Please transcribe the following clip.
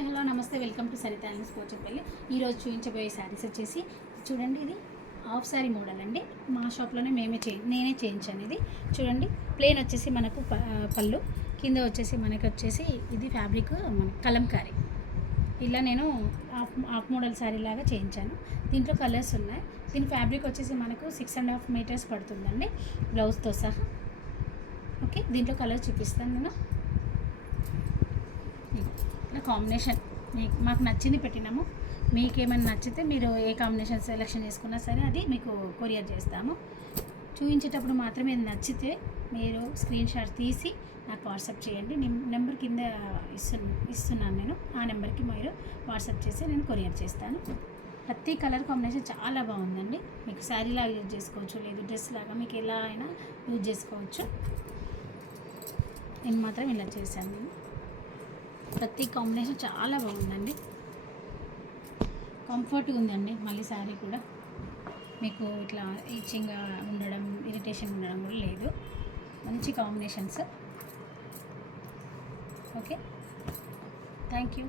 Hi hello నమస్తే, welcome to Saritha Pochampally. ఈరోజు చూపించబోయే శారీస్ వచ్చేసి చూడండి, ఇది హాఫ్ శారీ మోడల్ అండి. మా షాప్లోనే నేనే చేయించాను. ఇది చూడండి, ప్లెయిన్ వచ్చేసి మనకు పళ్ళు, కింద వచ్చేసి మనకి వచ్చేసి ఇది ఫ్యాబ్రిక్ మన కలంకారీ. ఇలా నేను హాఫ్ మోడల్ శారీ లాగా చేయించాను. దీంట్లో కలర్స్ ఉన్నాయి. దీని ఫ్యాబ్రిక్ వచ్చేసి మనకు 6.5 మీటర్స్ పడుతుందండి, బ్లౌజ్తో సహా. ఓకే, దీంట్లో కలర్ చూపిస్తాను నేను. ఇలా కాంబినేషన్ మాకు నచ్చింది పెట్టినాము. మీకు ఏమైనా నచ్చితే మీరు ఏ కాంబినేషన్ సెలెక్షన్ చేసుకున్నా సరే అది మీకు కొరియర్ చేస్తాము. చూపించేటప్పుడు మాత్రమే ఇది నచ్చితే మీరు స్క్రీన్ షాట్ తీసి నాకు వాట్సాప్ చేయండి. నెంబర్ కింద ఇస్తున్నాను నేను. ఆ నెంబర్కి మీరు వాట్సాప్ చేసి నేను కొరియర్ చేస్తాను. ప్రతి కలర్ కాంబినేషన్ చాలా బాగుందండి. మీకు శారీ లాగా యూజ్ చేసుకోవచ్చు, లేదు డ్రెస్ లాగా మీకు ఎలా అయినా యూజ్ చేసుకోవచ్చు. నేను మాత్రం ఇలా చేశాను. నేను ప్రతి కాంబినేషన్ చాలా బాగుందండి, కంఫర్ట్గా ఉందండి. మళ్ళీ శారీ కూడా మీకు ఇట్లా ఈచింగ్గా ఉండడం, ఇరిటేషన్ ఉండడం కూడా లేదు. మంచి కాంబినేషన్స్. Okay, thank you.